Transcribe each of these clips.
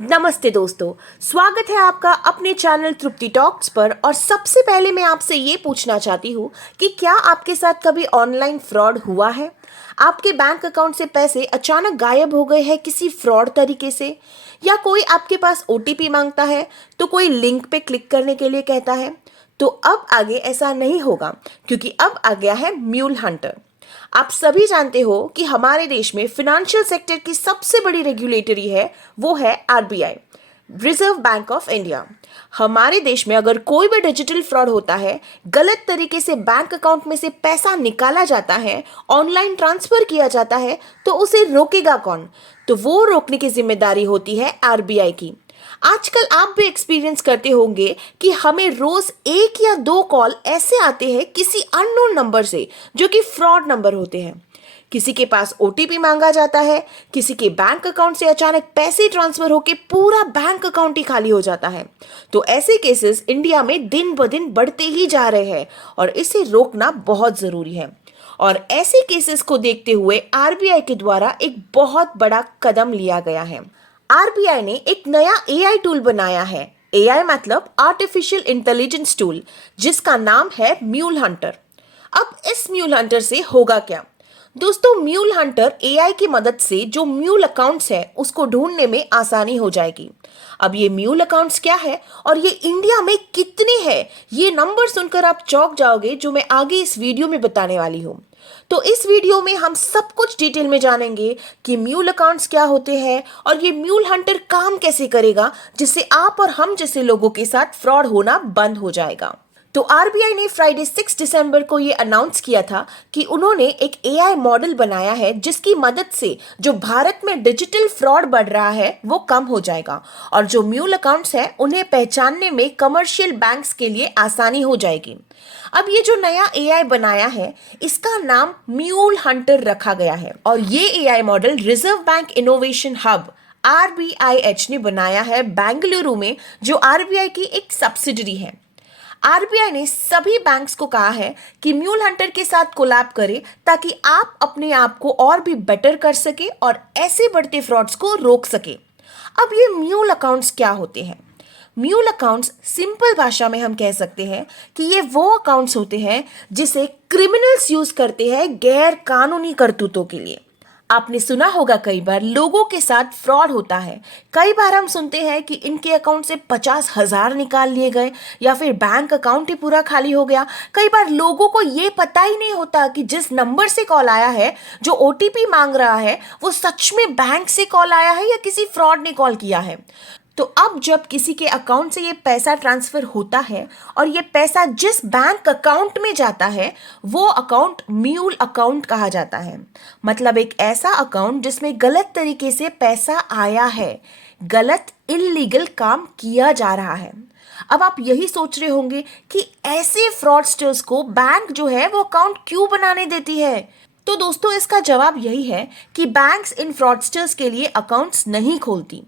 नमस्ते दोस्तों, स्वागत है आपका अपने चैनल तृप्ति टॉक्स पर। और सबसे पहले मैं आपसे ये पूछना चाहती हूँ कि क्या आपके साथ कभी ऑनलाइन फ्रॉड हुआ है। आपके बैंक अकाउंट से पैसे अचानक गायब हो गए हैं किसी फ्रॉड तरीके से, या कोई आपके पास ओटीपी मांगता है तो कोई लिंक पे क्लिक करने के लिए कहता है। तो अब आगे ऐसा नहीं होगा, क्योंकि अब आ गया है म्यूल हंटर। आप सभी जानते हो कि हमारे देश में फिनेंशियल सेक्टर की सबसे बड़ी रेगुलेटरी है, वो है RBI, reserve bank of India. हमारे देश में अगर कोई भी डिजिटल फ्रॉड होता है, गलत तरीके से बैंक अकाउंट में से पैसा निकाला जाता है, ऑनलाइन ट्रांसफर किया जाता है, तो उसे रोकेगा कौन? तो वो रोकने की जिम्मेदारी होती है आरबीआई की। आजकल आप भी एक्सपीरियंस करते होंगे कि हमें रोज 1 या 2 कॉल ऐसे आते हैं किसी अननोन नंबर से, जो कि फ्रॉड नंबर होते हैं। किसी के पास ओटीपी मांगा जाता है, किसी के बैंक अकाउंट से अचानक पैसे ट्रांसफर होकर पूरा बैंक अकाउंट ही खाली हो जाता है। तो ऐसे केसेस इंडिया में दिन ब दिन बढ़ते ही जा रहे हैं और इसे रोकना बहुत जरूरी है। और ऐसे केसेस को देखते हुए आरबीआई के द्वारा एक बहुत बड़ा कदम लिया गया है। आरबीआई ने एक नया एआई टूल बनाया है। एआई मतलब आर्टिफिशियल इंटेलिजेंस टूल, जिसका नाम है म्यूल हंटर। अब इस म्यूल हंटर से होगा क्या? दोस्तों, म्यूल हंटर एआई की मदद से जो म्यूल अकाउंट्स है उसको ढूंढने में आसानी हो जाएगी। अब ये म्यूल अकाउंट्स क्या है और ये इंडिया में कितने हैं, ये नंबर सुनकर आप चौंक जाओगे, जो मैं आगे इस वीडियो में बताने वाली हूँ। तो इस वीडियो में हम सब कुछ डिटेल में जानेंगे कि म्यूल अकाउंट्स क्या होते हैं और ये म्यूल हंटर काम कैसे करेगा, जिससे आप और हम जैसे लोगों के साथ फ्रॉड होना बंद हो जाएगा। तो आरबीआई ने फ्राइडे 6 दिसंबर को ये अनाउंस किया था कि उन्होंने एक एआई मॉडल बनाया है, जिसकी मदद से जो भारत में डिजिटल फ्रॉड बढ़ रहा है वो कम हो जाएगा और जो म्यूल अकाउंट्स है उन्हें पहचानने में कमर्शियल बैंक्स के लिए आसानी हो जाएगी। अब ये जो नया एआई बनाया है, इसका नाम म्यूल हंटर रखा गया है और ये AI model Reserve Bank Innovation Hub RBIH ने बनाया है बेंगलुरु में, जो आरबीआई की एक सब्सिडरी है। आरबीआई ने सभी बैंक्स को कहा है कि म्यूल हंटर के साथ कोलैब करें, ताकि आप अपने आप को और भी बेटर कर सके और ऐसे बढ़ते फ्रॉड्स को रोक सके। अब ये म्यूल अकाउंट्स क्या होते हैं? म्यूल अकाउंट्स सिंपल भाषा में हम कह सकते हैं कि ये वो अकाउंट्स होते हैं जिसे क्रिमिनल्स यूज करते हैं गैर कानूनी करतूतों के लिए। आपने सुना होगा कई बार लोगों के साथ फ्रॉड होता है। कई बार हम सुनते हैं कि इनके अकाउंट से 50,000 निकाल लिए गए या फिर बैंक अकाउंट ही पूरा खाली हो गया। कई बार लोगों को ये पता ही नहीं होता कि जिस नंबर से कॉल आया है, जो ओटीपी मांग रहा है, वो सच में बैंक से कॉल आया है या किसी फ्रॉड ने कॉल किया है। तो अब जब किसी के अकाउंट से ये पैसा ट्रांसफर होता है और ये पैसा जिस बैंक अकाउंट में जाता है, वो अकाउंट म्यूल अकाउंट कहा जाता है। मतलब एक ऐसा अकाउंट जिसमें गलत तरीके से पैसा आया है, गलत इल्लीगल काम किया जा रहा है। अब आप यही सोच रहे होंगे कि ऐसे फ्रॉडस्टर्स को बैंक जो है वो अकाउंट क्यों बनाने देती है। तो दोस्तों, इसका जवाब यही है कि बैंक्स इन फ्रॉडस्टर्स के लिए अकाउंट्स नहीं खोलती।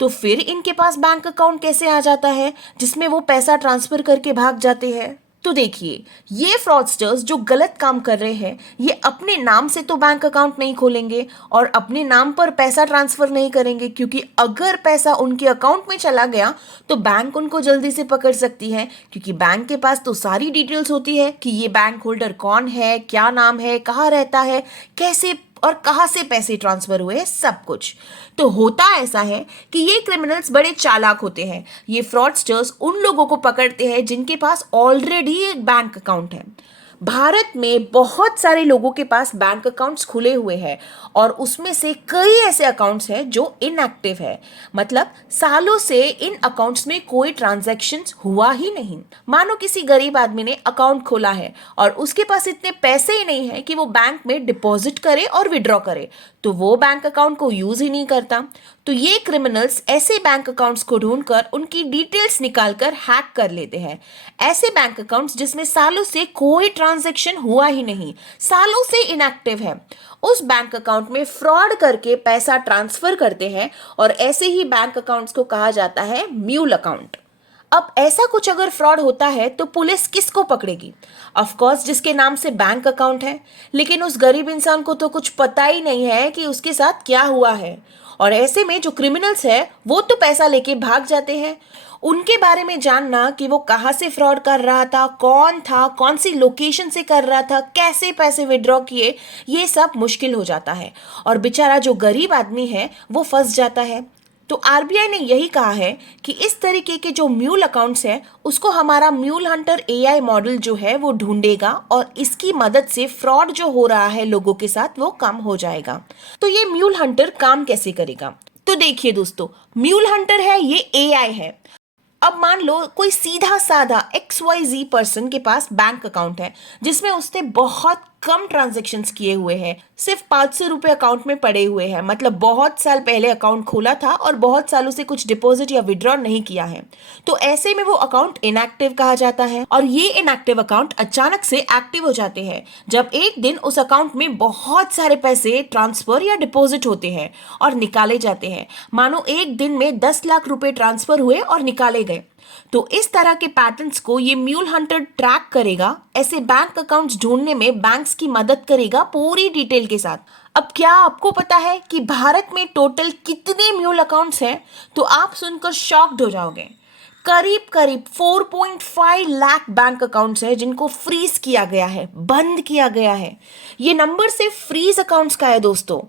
तो फिर इनके पास बैंक अकाउंट कैसे आ जाता है जिसमें वो पैसा ट्रांसफर करके भाग जाते हैं? तो देखिए, ये फ्रॉडस्टर्स जो गलत काम कर रहे हैं, ये अपने नाम से तो बैंक अकाउंट नहीं खोलेंगे और अपने नाम पर पैसा ट्रांसफर नहीं करेंगे, क्योंकि अगर पैसा उनके अकाउंट में चला गया तो बैंक उनको जल्दी से पकड़ सकती है, क्योंकि बैंक के पास तो सारी डिटेल्स होती है कि ये बैंक होल्डर कौन है, क्या नाम है, कहाँ रहता है, कैसे और कहां से पैसे ट्रांसफर हुए हैं, सब कुछ। तो होता ऐसा है कि ये क्रिमिनल्स बड़े चालाक होते हैं। ये फ्रॉडस्टर्स उन लोगों को पकड़ते हैं जिनके पास ऑलरेडी एक बैंक अकाउंट है। भारत में बहुत सारे लोगों के पास बैंक अकाउंट्स खुले हुए हैं और उसमें से कई ऐसे अकाउंट्स हैं जो इनएक्टिव है। मतलब सालों से इन अकाउंट्स में कोई ट्रांजैक्शंस हुआ ही नहीं। मानो किसी गरीब आदमी ने अकाउंट खोला है और उसके पास इतने पैसे ही नहीं है कि वो बैंक में डिपॉजिट करे और विड्रॉ करे, तो वो बैंक अकाउंट को यूज ही नहीं करता। तो ये क्रिमिनल्स ऐसे बैंक अकाउंट्स को ढूंढकर उनकी डिटेल्स निकालकर हैक कर लेते हैं। ऐसे बैंक अकाउंट्स जिसमें सालों से कोई ट्रांजैक्शन हुआ ही नहीं, सालों से इनएक्टिव है, उस बैंक अकाउंट में फ्रॉड करके पैसा ट्रांसफर करते हैं और ऐसे ही बैंक अकाउंट्स को कहा जाता है म्यूल अकाउंट। अब ऐसा कुछ अगर फ्रॉड होता है तो पुलिस किसको पकड़ेगी? ऑफ कोर्स जिसके नाम से बैंक अकाउंट है, लेकिन उस गरीब इंसान को तो कुछ पता ही नहीं है कि उसके साथ क्या हुआ है। और ऐसे में जो क्रिमिनल्स है वो तो पैसा लेके भाग जाते हैं। उनके बारे में जानना कि वो कहाँ से फ्रॉड कर रहा था, कौन सी लोकेशन से कर रहा था, कैसे पैसे विड्रॉ किए, ये सब मुश्किल हो जाता है और बेचारा जो गरीब आदमी है वो फंस जाता है। तो आरबीआई ने यही कहा है कि इस तरीके के जो म्यूल अकाउंट्स हैं उसको हमारा म्यूल हंटर एआई मॉडल जो है वो ढूंढेगा और इसकी मदद से फ्रॉड जो हो रहा है लोगों के साथ वो कम हो जाएगा। तो ये म्यूल हंटर काम कैसे करेगा? तो देखिए दोस्तों, म्यूल हंटर है ये एआई है। अब मान लो कोई सीधा साधा XYZ पर्सन के पास बैंक अकाउंट है जिसमें उसने बहुत कम ट्रांजैक्शंस किए हुए हैं, सिर्फ 500 रुपए अकाउंट में पड़े हुए हैं, मतलब बहुत साल पहले अकाउंट खोला था और बहुत सालों से कुछ डिपॉजिट या विड्रॉ नहीं किया है। तो ऐसे में वो अकाउंट इनएक्टिव कहा जाता है और ये इनएक्टिव अकाउंट अचानक से एक्टिव हो जाते हैं जब एक दिन उस अकाउंट में बहुत सारे पैसे ट्रांसफर या डिपॉजिट होते हैं और निकाले जाते हैं। मानो एक दिन में 10 लाख रुपए ट्रांसफर हुए और निकाले गए। तो इस तरह के पैटर्न्स को ये म्यूल हंटर ट्रैक करेगा। ऐसे बैंक अकाउंट्स ढूंढने में बैंक्स की मदद करेगा पूरी डिटेल के साथ। अब क्या आपको पता है कि भारत में टोटल कितने म्यूल अकाउंट्स हैं? तो आप सुनकर शॉक्ड हो जाओगे। करीब करीब 4.5 लाख बैंक अकाउंट्स हैं जिनको फ्रीज किया गया है, बंद किया गया है। ये नंबर सिर्फ फ्रीज अकाउंट्स का है दोस्तों।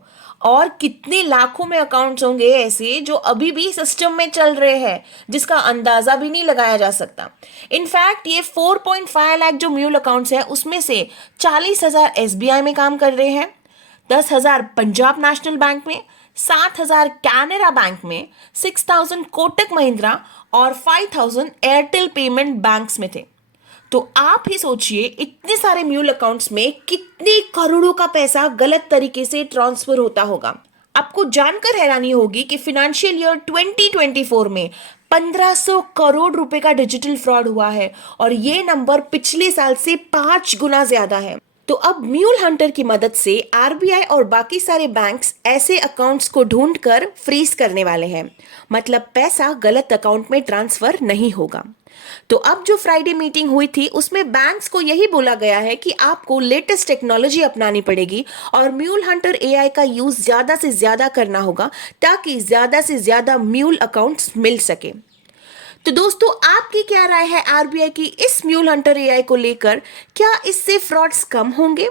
और कितने लाखों में अकाउंट्स होंगे ऐसे जो अभी भी सिस्टम में चल रहे हैं जिसका अंदाजा भी नहीं लगाया जा सकता। इनफैक्ट ये 4.5 लाख जो म्यूल अकाउंट्स हैं उसमें से 40,000 SBI में काम कर रहे हैं, 10,000 पंजाब नेशनल बैंक में, 7,000 कैनरा बैंक में, 6,000 कोटक महिंद्रा और 5,000 एयरटेल पेमेंट बैंक्स में थे। तो आप ही सोचिए इतने सारे म्यूल अकाउंट्स में कितने करोड़ों का पैसा गलत तरीके से ट्रांसफर होता होगा। आपको जानकर हैरानी होगी कि फाइनेंशियल ईयर 2024 में 1500 करोड़ रुपए का डिजिटल फ्रॉड हुआ है और ये नंबर पिछले साल से 5 गुना ज्यादा है। तो अब म्यूल हंटर की मदद से आरबीआई और बाकी सारे बैंक्स ऐसे अकाउंट्स को ढूंढकर फ्रीज करने वाले हैं, मतलब पैसा गलत अकाउंट में ट्रांसफर नहीं होगा। तो अब जो फ्राइडे मीटिंग हुई थी उसमें बैंक्स को यही बोला गया है कि आपको लेटेस्ट टेक्नोलॉजी अपनानी पड़ेगी और म्यूल हंटर एआई का यूज ज्यादा से ज्यादा करना होगा ताकि ज्यादा से ज्यादा म्यूल अकाउंट्स मिल सके। तो दोस्तों, आपकी क्या राय है आरबीआई की इस म्यूल हंटर एआई को लेकर? क्या इससे फ्रॉड्स कम होंगे?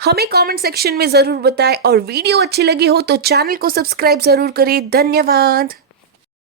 हमें कमेंट सेक्शन में जरूर बताएं और वीडियो अच्छी लगी हो तो चैनल को सब्सक्राइब जरूर करें। धन्यवाद।